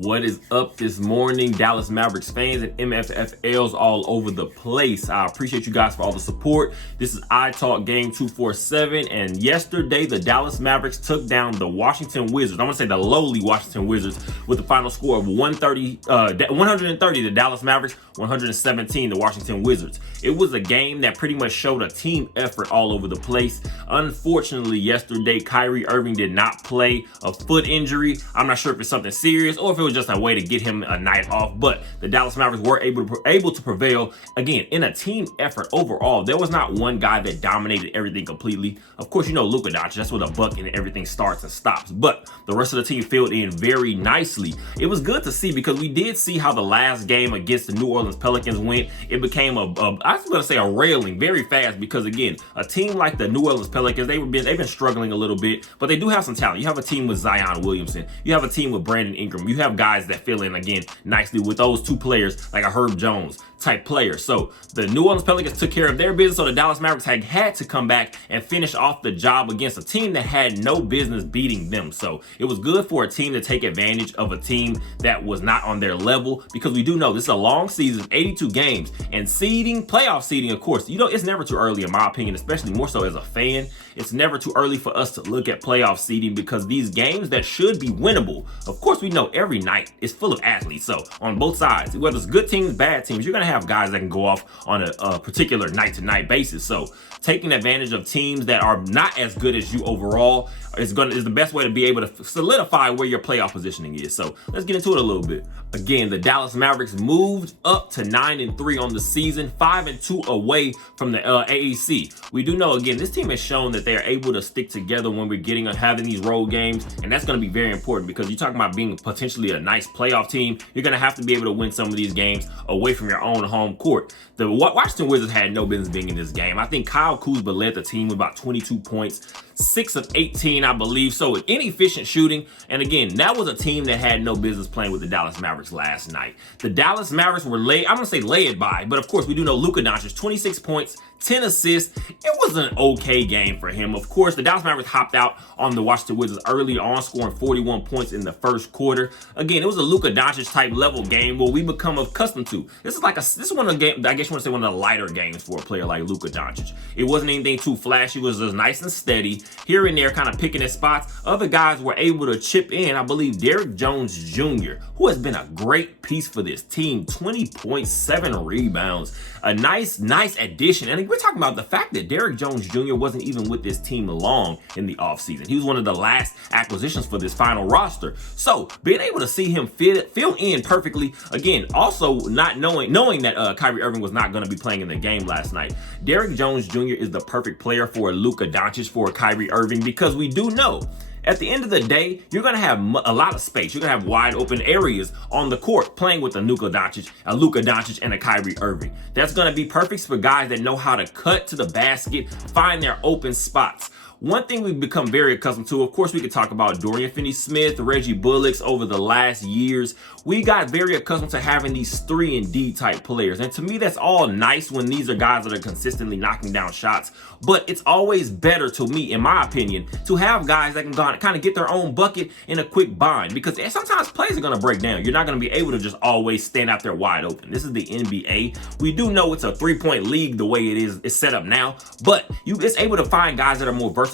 What is up this morning, Dallas Mavericks fans and MFFLs all over the place? I appreciate you guys for all the support. This is iTalk Game 247, and yesterday the Dallas Mavericks took down the Washington Wizards. I want to say the lowly Washington Wizards with the final score of 130 the Dallas Mavericks, 117 the Washington Wizards. It was a game that pretty much showed a team effort all over the place. Unfortunately, yesterday Kyrie Irving did not play, a foot injury. I'm not sure if it's something serious or if it was just a way to get him a night off, but the Dallas Mavericks were able to prevail again in a team effort overall. There was not one guy that dominated everything completely. Of course, you know Luka Doncic, that's where the buck and everything starts and stops, but the rest of the team filled in very nicely. It was good to see because we did see how the last game against the New Orleans Pelicans went. It became I was going to say a railing very fast because again, a team like the New Orleans Pelicans, they've been struggling a little bit, but they do have some talent. You have a team with Zion Williamson, you have a team with Brandon Ingram, you have guys that fill in again nicely with those two players like a Herb Jones type player. So the New Orleans Pelicans took care of their business, so the Dallas Mavericks had to come back and finish off the job against a team that had no business beating them. So it was good for a team to take advantage of a team that was not on their level, because we do know this is a long season, 82 games, and playoff seeding, of course, you know, it's never too early in my opinion, especially more so as a fan. It's never too early for us to look at playoff seeding because these games that should be winnable, of course, we know every night is full of athletes. So on both sides, whether it's good teams, bad teams, you're going to have guys that can go off on a particular night-to-night basis. So taking advantage of teams that are not as good as you overall is the best way to be able to solidify where your playoff positioning is. So let's get into it a little bit. Again, the Dallas Mavericks moved up to 9-3 on the season, 5-2 away from the AAC. We do know, again, this team has shown that they are able to stick together when we're having these road games, and that's going to be very important because you're talking about being potentially a nice playoff team. You're going to have to be able to win some of these games away from your own home court. The Washington Wizards had no business being in this game. I think Kyle Kuzma led the team with about 22 points, 6 of 18, I believe. So inefficient shooting. And again, that was a team that had no business playing with the Dallas Mavericks last night. The Dallas Mavericks were I'm going to say led by, but of course we do know Luka Doncic, 26 points, 10 assists. It was an okay game for him. Of course, the Dallas Mavericks hopped out on the Washington Wizards early on, scoring 41 points in the first quarter. Again, it was a Luka Doncic type level game where we become accustomed to. This is one of the games, I guess you want to say one of the lighter games for a player like Luka Doncic. It wasn't anything too flashy. It was just nice and steady. Here and there, kind of picking at spots. Other guys were able to chip in. I believe Derrick Jones Jr., who has been a great piece for this team, 20.7 rebounds. A nice addition. And we're talking about the fact that Derrick Jones Jr. wasn't even with this team long in the offseason. He was one of the last acquisitions for this final roster. So being able to see him fill in perfectly, again, also not knowing that Kyrie Irving was not going to be playing in the game last night. Derrick Jones Jr. is the perfect player for Luka Doncic, for Kyrie Irving, because we do know at the end of the day, you're going to have a lot of space. You're going to have wide open areas on the court playing with a Luka Doncic and a Kyrie Irving. That's going to be perfect for guys that know how to cut to the basket, find their open spots. One thing we've become very accustomed to, of course, we could talk about Dorian Finney-Smith, Reggie Bullocks over the last years. We got very accustomed to having these 3-and-D type players. And to me, that's all nice when these are guys that are consistently knocking down shots. But it's always better, to me, in my opinion, to have guys that can kind of get their own bucket in a quick bind. Because sometimes plays are going to break down. You're not going to be able to just always stand out there wide open. This is the NBA. We do know it's a 3-point league the way it's set up now. But it's able to find guys that are more versatile.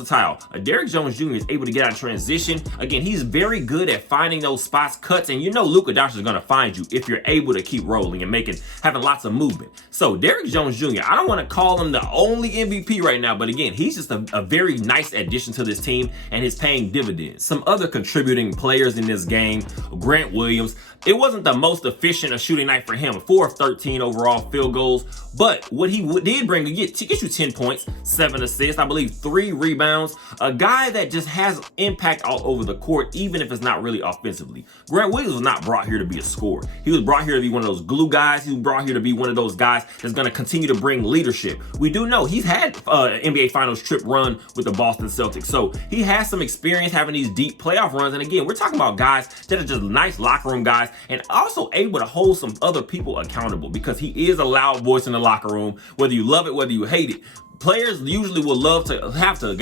Derrick Jones Jr. is able to get out of transition. Again, he's very good at finding those spots, cuts, and you know Luka Doncic is going to find you if you're able to keep rolling and having lots of movement. So Derrick Jones Jr., I don't want to call him the only MVP right now, but again, he's just a very nice addition to this team and is paying dividends. Some other contributing players in this game, Grant Williams. It wasn't the most efficient a shooting night for him, 4 of 13 overall field goals, but what he did bring, get you 10 points, 7 assists, I believe 3 rebounds, a guy that just has impact all over the court, even if it's not really offensively. Grant Williams was not brought here to be a scorer. He was brought here to be one of those glue guys. He was brought here to be one of those guys that's going to continue to bring leadership. We do know he's had NBA Finals trip run with the Boston Celtics, so he has some experience having these deep playoff runs. And again, we're talking about guys that are just nice locker room guys and also able to hold some other people accountable, because he is a loud voice in the locker room, whether you love it, whether you hate it. players usually will love to have a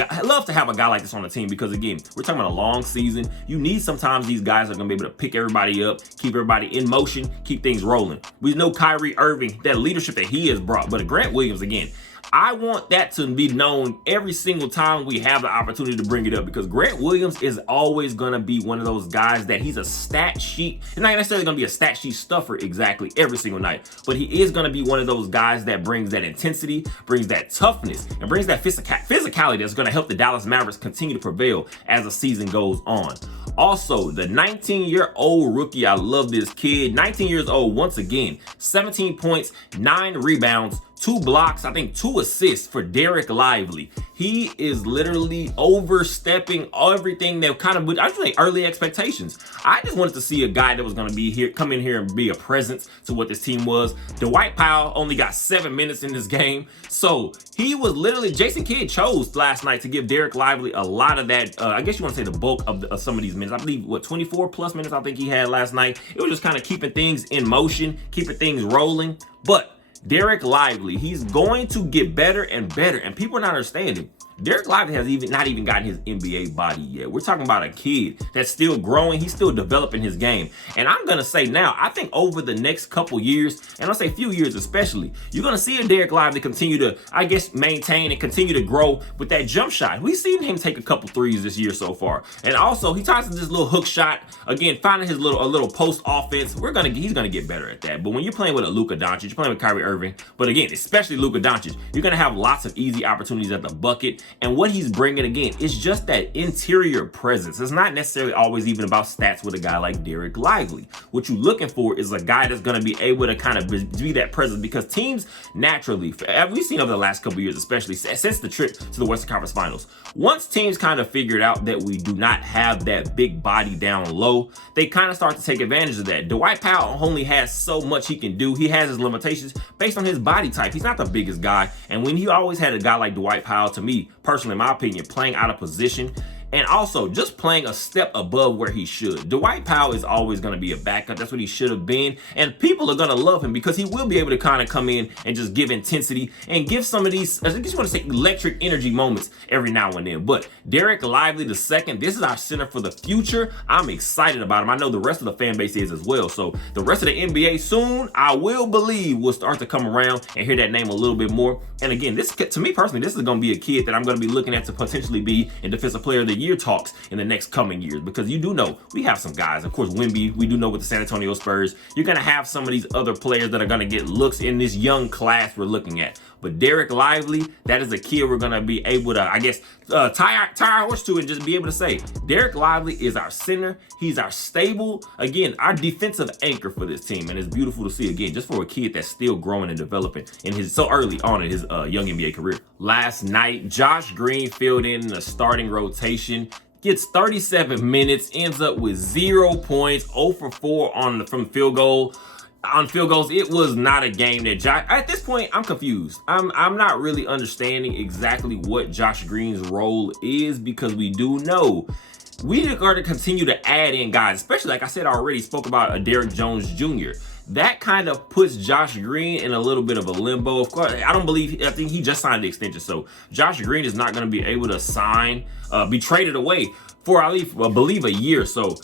guy like this on the team because, again, we're talking about a long season. You need sometimes these guys are going to be able to pick everybody up, keep everybody in motion, keep things rolling. We know Kyrie Irving, that leadership that he has brought, but Grant Williams, again, I want that to be known every single time we have the opportunity to bring it up, because Grant Williams is always going to be one of those guys that he's a stat sheet. He's not necessarily going to be a stat sheet stuffer exactly every single night, but he is going to be one of those guys that brings that intensity, brings that toughness, and brings that physicality that's going to help the Dallas Mavericks continue to prevail as the season goes on. Also, the 19-year-old rookie, I love this kid. 19 years old, once again, 17 points, 9 rebounds, 2 blocks, I think 2 assists for Derek Lively. He is literally overstepping everything that kind of, I should say, early expectations. I just wanted to see a guy that was going to be here, come in here and be a presence to what this team was. Dwight Powell only got 7 minutes in this game. So he was literally, Jason Kidd chose last night to give Derek Lively a lot of that, I guess you want to say the bulk of some of these minutes. I believe, 24 plus minutes I think he had last night. It was just kind of keeping things in motion, keeping things rolling. But Derek Lively, he's going to get better and better, and people are not understanding. Derek Lively has not even gotten his NBA body yet. We're talking about a kid that's still growing. He's still developing his game. And I'm going to say now, I think over the next couple years, and I'll say few years especially, you're going to see a Derek Lively continue to, I guess, maintain and continue to grow with that jump shot. We've seen him take a couple threes this year so far. And also, he tries to this little hook shot. Again, finding his little post offense. He's going to get better at that. But when you're playing with a Luka Doncic, you're playing with Kyrie Irving, but again, especially Luka Doncic, you're going to have lots of easy opportunities at the bucket. And what he's bringing, again, is just that interior presence. It's not necessarily always even about stats with a guy like Derek Lively. What you're looking for is a guy that's going to be able to kind of be that presence, because teams naturally, we've seen over the last couple of years, especially since the trip to the Western Conference Finals, once teams kind of figured out that we do not have that big body down low, they kind of start to take advantage of that. Dwight Powell only has so much he can do. He has his limitations based on his body type. He's not the biggest guy. And when you always had a guy like Dwight Powell, to me, personally, in my opinion, playing out of position and also just playing a step above where he should. Dwight Powell is always going to be a backup. That's what he should have been. And people are going to love him because he will be able to kind of come in and just give intensity and give some of these, I guess you want to say, electric energy moments every now and then. But Derek Lively II, this is our center for the future. I'm excited about him. I know the rest of the fan base is as well. So the rest of the NBA soon, I will believe, will start to come around and hear that name a little bit more. And again, this, to me personally, this is going to be a kid that I'm going to be looking at to potentially be in Defensive Player of the Year talks in the next coming years, because you do know we have some guys. Of course, Wemby, we do know with the San Antonio Spurs, you're going to have some of these other players that are going to get looks in this young class we're looking at. But Derek Lively, that is a kid we're going to be able to, I guess, tie our horse to and just be able to say, Derek Lively is our center. He's our stable, again, our defensive anchor for this team. And it's beautiful to see, again, just for a kid that's still growing and developing in his so early on in his young NBA career. Last night, Josh Green filled in the starting rotation, gets 37 minutes, ends up with 0 points, 0 for 4 from field goal. On field goals, it was not a game that at this point, I'm confused. I'm not really understanding exactly what Josh Green's role is, because we do know we are going to continue to add in guys, especially like I said already, spoke about a Derrick Jones Jr. That kind of puts Josh Green in a little bit of a limbo. Of course, I think he just signed the extension, so Josh Green is not going to be able to be traded away for, I believe, a year. So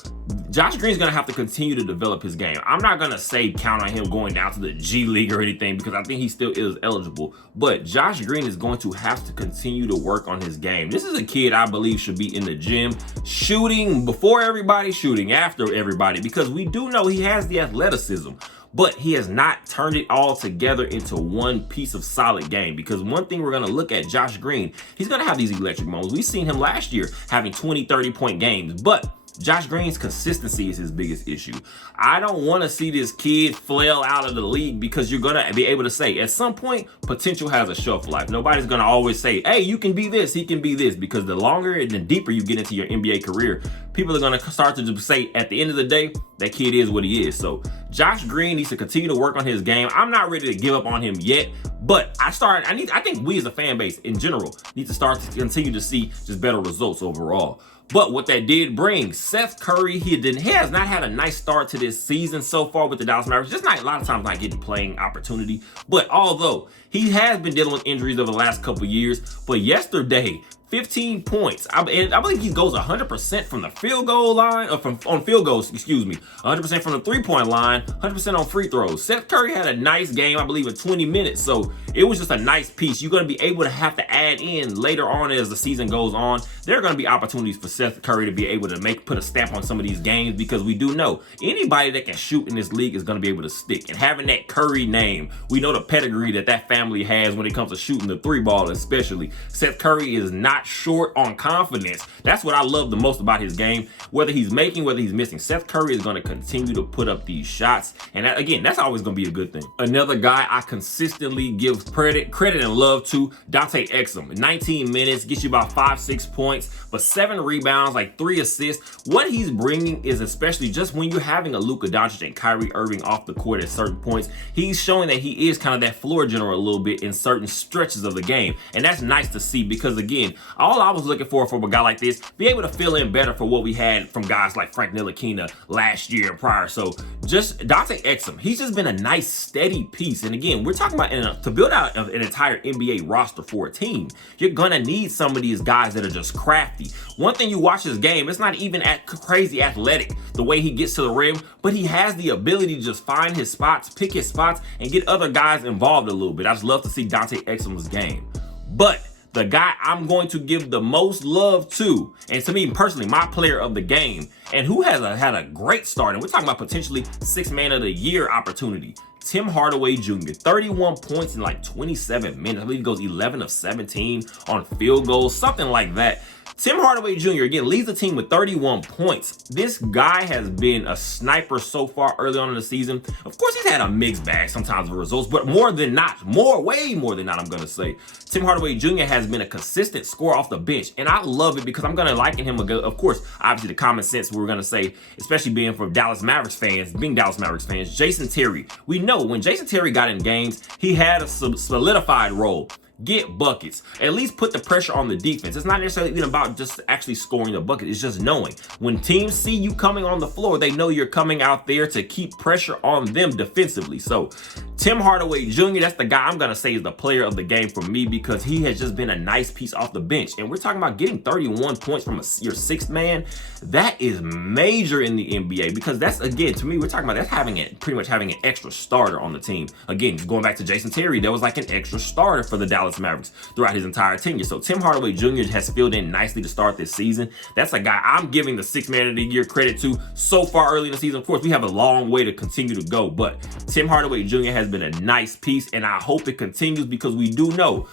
Josh Green's going to have to continue to develop his game. I'm not going to say count on him going down to the G League or anything, because I think he still is eligible. But Josh Green is going to have to continue to work on his game. This is a kid I believe should be in the gym, shooting before everybody, shooting after everybody, because we do know he has the athleticism. But he has not turned it all together into one piece of solid game. Because one thing we're going to look at Josh Green, he's going to have these electric moments. We've seen him last year having 20, 30-point games. But Josh Green's consistency is his biggest issue. I don't want to see this kid flail out of the league, because you're going to be able to say at some point, potential has a shelf life. Nobody's going to always say, hey, you can be this, he can be this, because the longer and the deeper you get into your NBA career, people are going to start to just say at the end of the day, that kid is what he is. So Josh Green needs to continue to work on his game. I'm not ready to give up on him yet, but I think we as a fan base in general need to start to continue to see just better results overall. But what that did bring, Seth Curry, he has not had a nice start to this season so far with the Dallas Mavericks. Just not a lot of times not getting playing opportunity. But although he has been dealing with injuries over the last couple years, but yesterday, 15 points. I believe he goes 100% from the field goal line, or on field goals, 100% from the three-point line, 100% on free throws. Seth Curry had a nice game, I believe, in 20 minutes. So it was just a nice piece. You're going to be able to have to add in later on as the season goes on. There are going to be opportunities for Seth Curry to be able to put a stamp on some of these games, because we do know anybody that can shoot in this league is going to be able to stick. And having that Curry name, we know the pedigree that family has when it comes to shooting the three ball, especially. Seth Curry is not short on confidence. That's what I love the most about his game. Whether he's making, whether he's missing, Seth Curry is going to continue to put up these shots. And that, again, that's always going to be a good thing. Another guy I consistently give credit and love to, Dante Exum. 19 minutes, gets you about 5-6 points, but 7 rebounds, like 3 assists. What he's bringing is, especially just when you're having a Luka Doncic and Kyrie Irving off the court at certain points, he's showing that he is kind of that floor general a little bit in certain stretches of the game. And that's nice to see, because again, all I was looking for from a guy like this, be able to fill in better for what we had from guys like Frank Ntilikina last year and prior. So just Dante Exum, he's just been a nice steady piece. And again, we're talking about to build out an entire NBA roster for a team, you're gonna need some of these guys that are just crafty. One thing you watch his game, it's not even crazy athletic the way he gets to the rim, but he has the ability to just find his spots, pick his spots, and get other guys involved a little bit. I just love to see Dante Exum's game. But the guy I'm going to give the most love to, and to me personally, my player of the game, and who has had a great start, and we're talking about potentially 6th Man of the Year opportunity, Tim Hardaway Jr. 31 points in like 27 minutes. I believe he goes 11 of 17 on field goals, something like that. Tim Hardaway Jr. again leads the team with 31 points. This guy has been a sniper so far early on in the season. Of course, he's had a mixed bag sometimes of results, but way more than not, I'm going to say, Tim Hardaway Jr. has been a consistent scorer off the bench, and I love it because I'm going to liken him, of course, obviously the common sense we're going to say, especially being Dallas Mavericks fans, Jason Terry. We know when Jason Terry got in games, he had a solidified role. Get buckets. At least put the pressure on the defense. It's not necessarily even about just actually scoring the bucket. It's just knowing when teams see you coming on the floor, they know you're coming out there to keep pressure on them defensively. So Tim Hardaway Jr., that's the guy I'm going to say is the player of the game for me, because he has just been a nice piece off the bench. And we're talking about getting 31 points from your 6th man. That is major in the NBA, because that's, again, to me, we're talking about that's pretty much having an extra starter on the team. Again, going back to Jason Terry, there was like an extra starter for the Dallas Mavericks throughout his entire tenure. So Tim Hardaway Jr. has filled in nicely to start this season. That's a guy I'm giving the 6th Man of the Year credit to so far early in the season. Of course, we have a long way to continue to go, but Tim Hardaway Jr. has been a nice piece, and I hope it continues, because we do know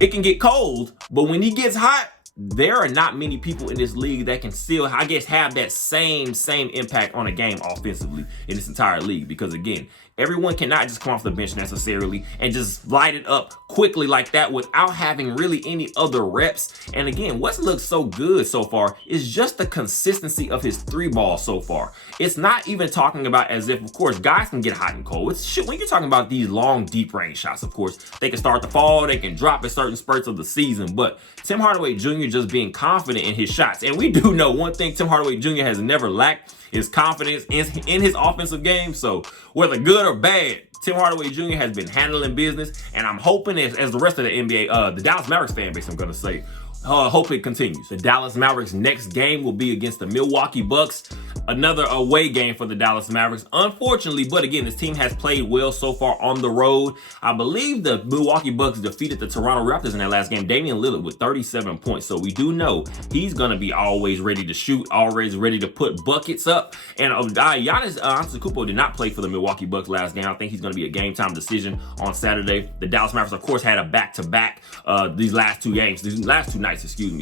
it can get cold, but when he gets hot, there are not many people in this league that can still, I guess, have that same impact on a game offensively in this entire league. Because again, everyone cannot just come off the bench necessarily and just light it up quickly like that without having really any other reps. And again, what's looked so good so far is just the consistency of his 3 ball so far. It's not even talking about as if, of course, guys can get hot and cold. It's shit when you're talking about these long, deep range shots, of course, they can start to fall, they can drop at certain spurts of the season. But Tim Hardaway Jr. just being confident in his shots. And we do know one thing Tim Hardaway Jr. has never lacked is confidence in his offensive game. So whether good or bad, Tim Hardaway Jr. has been handling business, and I'm hoping as the rest of the NBA, the Dallas Mavericks fan base, I'm going to say, hope it continues. The Dallas Mavericks' next game will be against the Milwaukee Bucks. Another away game for the Dallas Mavericks, unfortunately, but again, this team has played well so far on the road. I believe the Milwaukee Bucks defeated the Toronto Raptors in that last game. Damian Lillard with 37 points, so we do know he's going to be always ready to shoot, always ready to put buckets up. And Giannis Antetokounmpo did not play for the Milwaukee Bucks last game. I think he's going to be a game-time decision on Saturday. The Dallas Mavericks, of course, had a back-to-back these last two nights,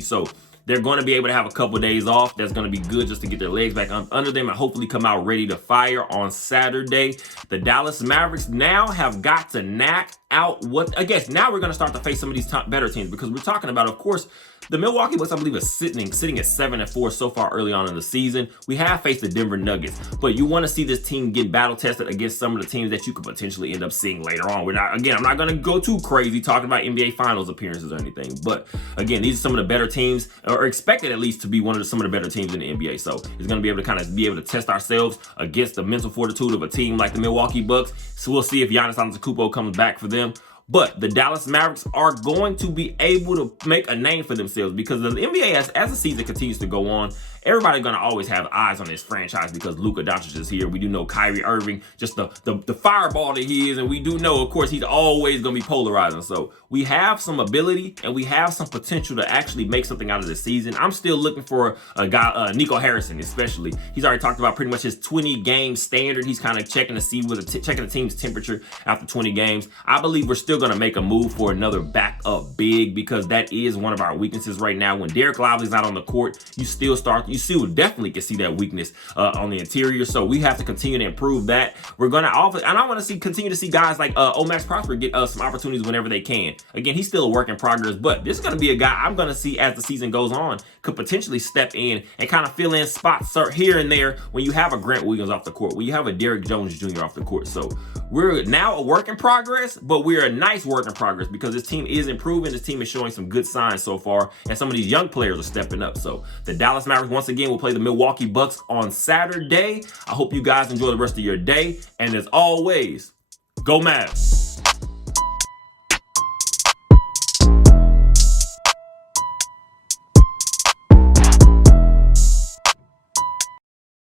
So They're going to be able to have a couple of days off. That's going to be good just to get their legs back under them and hopefully come out ready to fire on Saturday. The Dallas Mavericks now have got to knock out I guess now we're going to start to face some of these better teams, because we're talking about, of course, the Milwaukee Bucks, I believe, is sitting at 7-4 so far early on in the season. We have faced the Denver Nuggets, but you want to see this team get battle tested against some of the teams that you could potentially end up seeing later on. I'm not going to go too crazy talking about NBA Finals appearances or anything, but again, these are some of the better teams, or expected at least to be some of the better teams in the NBA. So it's going to be able to test ourselves against the mental fortitude of a team like the Milwaukee Bucks. So we'll see if Giannis Antetokounmpo comes back for them. But the Dallas Mavericks are going to be able to make a name for themselves, because the NBA, as the season continues to go on, everybody's going to always have eyes on this franchise because Luka Doncic is here. We do know Kyrie Irving, just the fireball that he is. And we do know, of course, he's always going to be polarizing. So we have some ability and we have some potential to actually make something out of this season. I'm still looking for a guy, Nico Harrison, especially. He's already talked about pretty much his 20-game standard. He's kind of checking to see checking the team's temperature after 20 games. I believe we're still going to make a move for another backup big, because that is one of our weaknesses right now. When Derek Lively's not on the court, you still definitely can see that weakness on the interior. So we have to continue to improve that. We're going to offer, and I want to continue to see guys like Omax Prosper get some opportunities whenever they can. Again, he's still a work in progress, but this is going to be a guy I'm going to see as the season goes on could potentially step in and kind of fill in spots here and there when you have a Grant Williams off the court, when you have a Derrick Jones Jr. off the court. So we're now a work in progress, but we're a nice work in progress because this team is improving. This team is showing some good signs so far, and some of these young players are stepping up. So the Dallas Mavericks, once again, will play the Milwaukee Bucks on Saturday. I hope you guys enjoy the rest of your day. And as always, go Mavs.